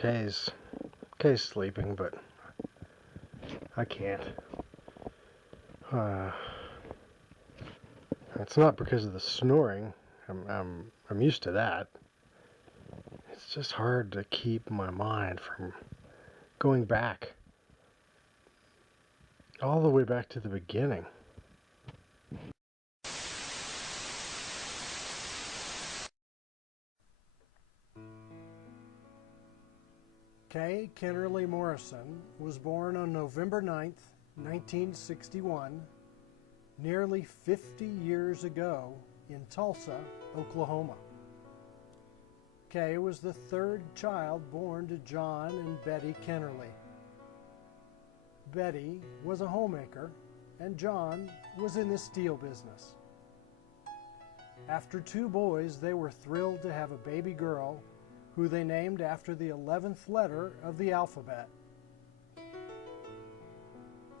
Kay's Kay's sleeping, but I can't. Uh, it's not because of the snoring. I'm used to that. It's just hard to keep my mind from going back all the way back to the beginning. Kay Kennerly Morrison was born on November 9th, 1961, nearly 50 years ago in Tulsa, Oklahoma. Kay was the third child born to John and Betty Kennerly. Betty was a homemaker, and John was in the steel business. After 2 boys, they were thrilled to have a baby girl who they named after the 11th letter of the alphabet.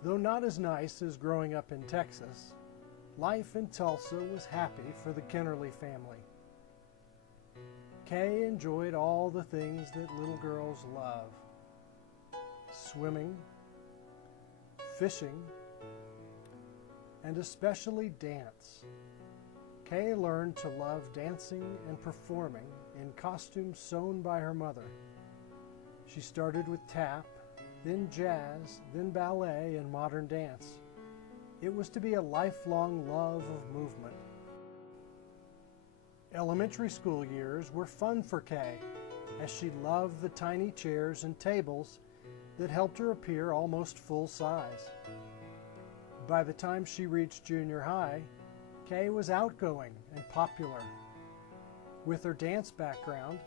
Though not as nice as growing up in Texas, life in Tulsa was happy for the Kennerly family. Kay enjoyed all the things that little girls love: swimming, fishing, and especially dance. Kay learned to love dancing and performing in costumes sewn by her mother. She started with tap, then jazz, then ballet and modern dance. It was to be a lifelong love of movement. Elementary school years were fun for Kay, as she loved the tiny chairs and tables that helped her appear almost full size. By the time she reached junior high, Kay was outgoing and popular. With her dance background,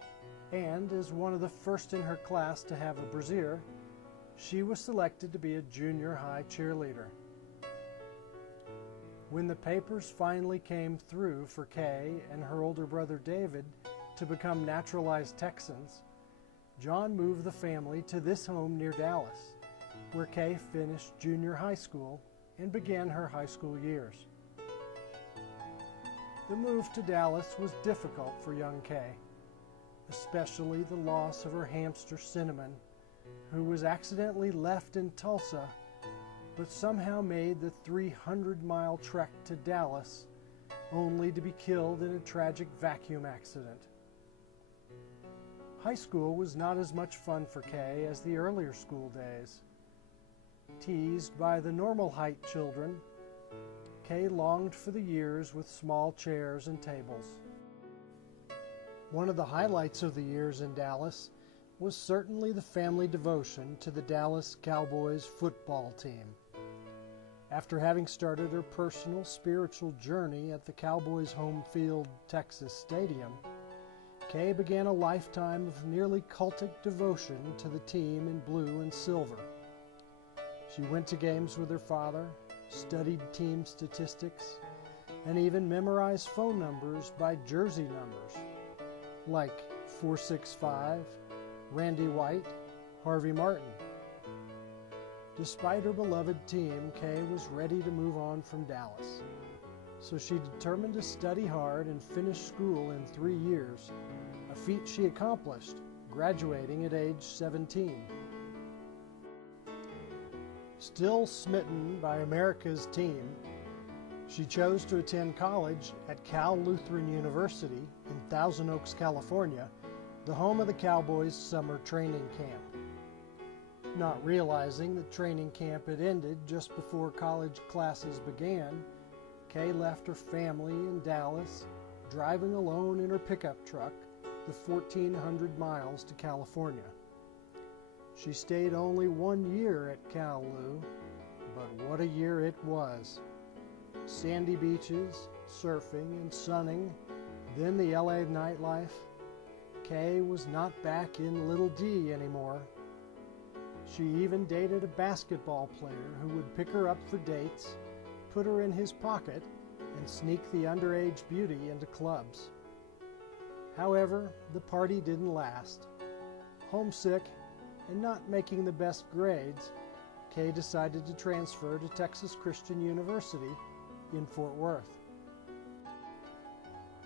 and as one of the first in her class to have a brassiere, she was selected to be a junior high cheerleader. When the papers finally came through for Kay and her older brother David to become naturalized Texans, John moved the family to this home near Dallas, where Kay finished junior high school and began her high school years. The move to Dallas was difficult for young Kay, especially the loss of her hamster Cinnamon, who was accidentally left in Tulsa, but somehow made the 300-mile trek to Dallas, only to be killed in a tragic vacuum accident. High school was not as much fun for Kay as the earlier school days. Teased by the normal height children, Kay longed for the years with small chairs and tables. One of the highlights of the years in Dallas was certainly the family devotion to the Dallas Cowboys football team. After having started her personal spiritual journey at the Cowboys' home field, Texas Stadium, Kay began a lifetime of nearly cultic devotion to the team in blue and silver. She went to games with her father, studied team statistics, and even memorized phone numbers by jersey numbers, like 465, Randy White, Harvey Martin. Despite her beloved team, Kay was ready to move on from Dallas, so she determined to study hard and finish school in 3 years, a feat she accomplished, graduating at age 17. Still smitten by America's team, she chose to attend college at Cal Lutheran University in Thousand Oaks, California, the home of the Cowboys' summer training camp. Not realizing that training camp had ended just before college classes began, Kay left her family in Dallas, driving alone in her pickup truck the 1,400 miles to California. She stayed only 1 year at Cal Lu, but what a year it was. Sandy beaches, surfing and sunning, then the LA nightlife. Kay was not back in Little D anymore. She even dated a basketball player who would pick her up for dates, put her in his pocket, and sneak the underage beauty into clubs. However, the party didn't last. Homesick and not making the best grades, Kay decided to transfer to Texas Christian University in Fort Worth.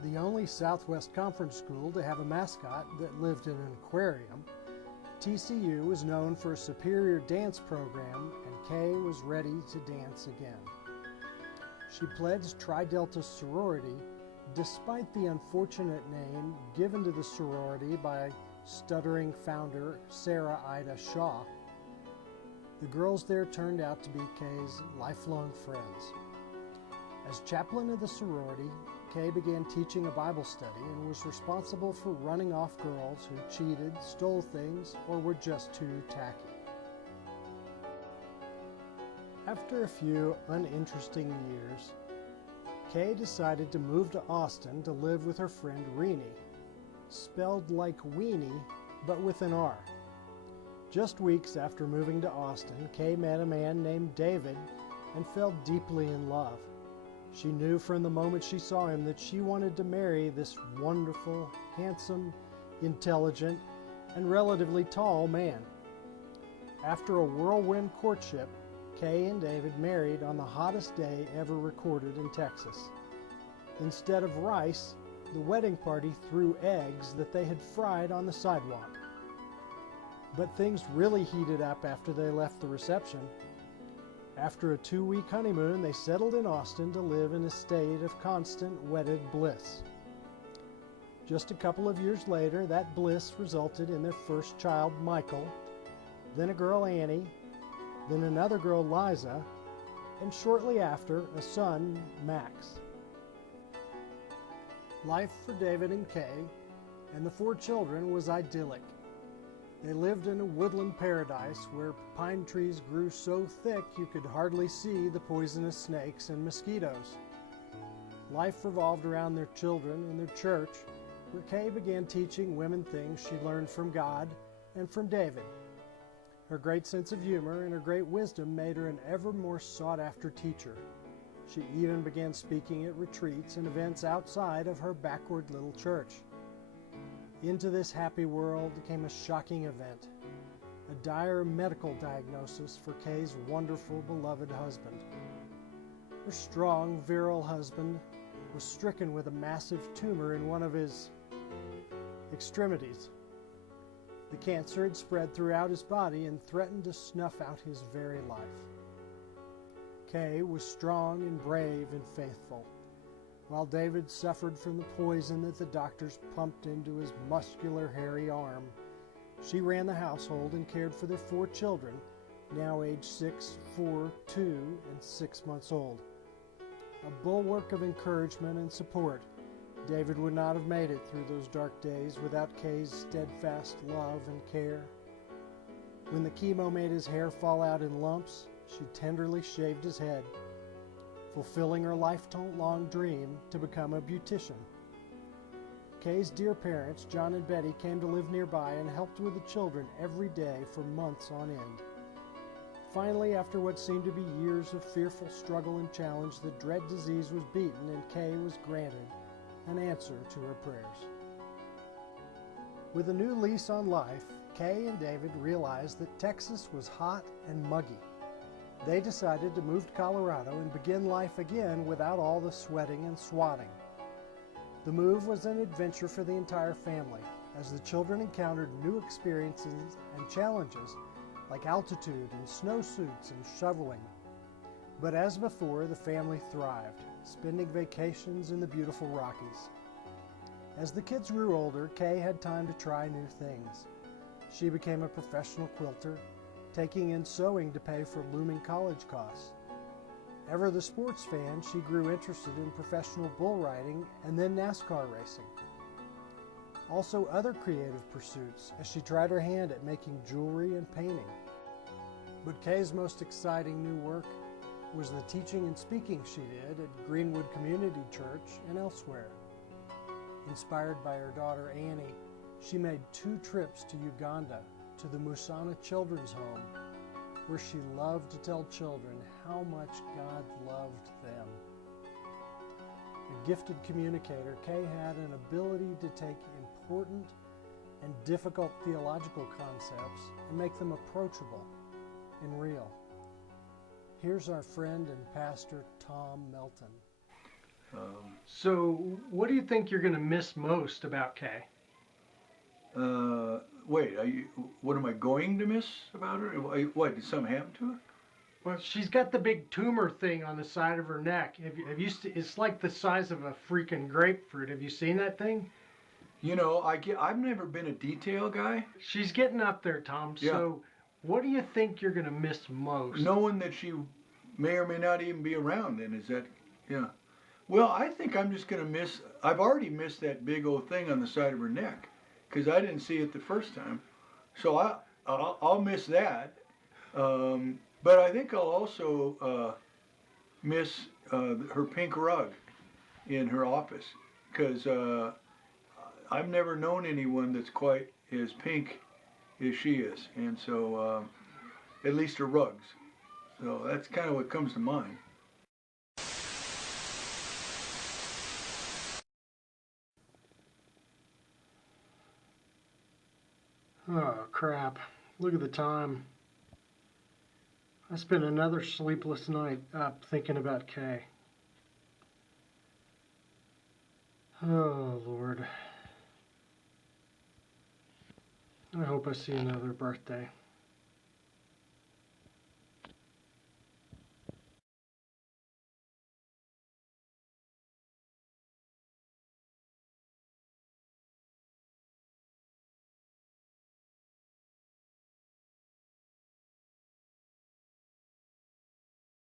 The only Southwest Conference school to have a mascot that lived in an aquarium, TCU was known for a superior dance program, and Kay was ready to dance again. She pledged Tri Delta sorority despite the unfortunate name given to the sorority by stuttering founder Sarah Ida Shaw. The girls there turned out to be Kay's lifelong friends. As chaplain of the sorority, Kay began teaching a Bible study and was responsible for running off girls who cheated, stole things, or were just too tacky. After a few uninteresting years, Kay decided to move to Austin to live with her friend Renee, spelled like weenie, but with an R. Just weeks after moving to Austin, Kay met a man named David and fell deeply in love. She knew from the moment she saw him that she wanted to marry this wonderful, handsome, intelligent, and relatively tall man. After a whirlwind courtship, Kay and David married on the hottest day ever recorded in Texas. Instead of rice, the wedding party threw eggs that they had fried on the sidewalk. But things really heated up after they left the reception. After a 2-week honeymoon, they settled in Austin to live in a state of constant wedded bliss. Just a couple of years later, that bliss resulted in their first child, Michael, then a girl, Annie, then another girl, Liza, and shortly after, a son, Max. Life for David and Kay and the 4 children was idyllic. They lived in a woodland paradise where pine trees grew so thick you could hardly see the poisonous snakes and mosquitoes. Life revolved around their children and their church, where Kay began teaching women things she learned from God and from David. Her great sense of humor and her great wisdom made her an ever more sought-after teacher. She even began speaking at retreats and events outside of her backward little church. Into this happy world came a shocking event, a dire medical diagnosis for Kay's wonderful, beloved husband. Her strong, virile husband was stricken with a massive tumor in one of his extremities. The cancer had spread throughout his body and threatened to snuff out his very life. Kay was strong and brave and faithful, while David suffered from the poison that the doctors pumped into his muscular, hairy arm. She ran the household and cared for their 4 children, now aged 6, 4, 2, and 6 months old. A bulwark of encouragement and support, David would not have made it through those dark days without Kay's steadfast love and care. When the chemo made his hair fall out in lumps, she tenderly shaved his head, fulfilling her lifelong dream to become a beautician. Kay's dear parents, John and Betty, came to live nearby and helped with the children every day for months on end. Finally, after what seemed to be years of fearful struggle and challenge, the dread disease was beaten and Kay was granted an answer to her prayers. With a new lease on life, Kay and David realized that Texas was hot and muggy. They decided to move to Colorado and begin life again without all the sweating and swatting. The move was an adventure for the entire family, as the children encountered new experiences and challenges like altitude and snowsuits and shoveling. But as before, the family thrived, spending vacations in the beautiful Rockies. As the kids grew older, Kay had time to try new things. She became a professional quilter, taking in sewing to pay for looming college costs. Ever the sports fan, she grew interested in professional bull riding and then NASCAR racing. Also other creative pursuits, as she tried her hand at making jewelry and painting. But Kay's most exciting new work was the teaching and speaking she did at Greenwood Community Church and elsewhere. Inspired by her daughter Annie, she made 2 trips to Uganda, to the Musana Children's Home, where she loved to tell children how much God loved them. A gifted communicator, Kay had an ability to take important and difficult theological concepts and make them approachable and real. Here's our friend and pastor, Tom Melton. So what do you think you're going to miss most about Kay? wait, what am I going to miss about her? What, did something happen to her? Well, she's got the big tumor thing on the side of her neck. It's like the size of a freaking grapefruit. Have you seen that thing? You know, I've never been a detail guy. She's getting up there, Tom. Yeah. So, what do you think you're gonna miss most? Knowing that she may or may not even be around, then is that, yeah. Well, I think I'm just going to miss, I've already missed that big old thing on the side of her neck because I didn't see it the first time. So I'll miss that. But I think I'll also miss her pink rug in her office because I've never known anyone that's quite as pink as she is. And so, at least her rugs. So that's kind of what comes to mind. Oh, crap. Look at the time. I spent another sleepless night up thinking about Kay. Oh, Lord. I hope I see another birthday.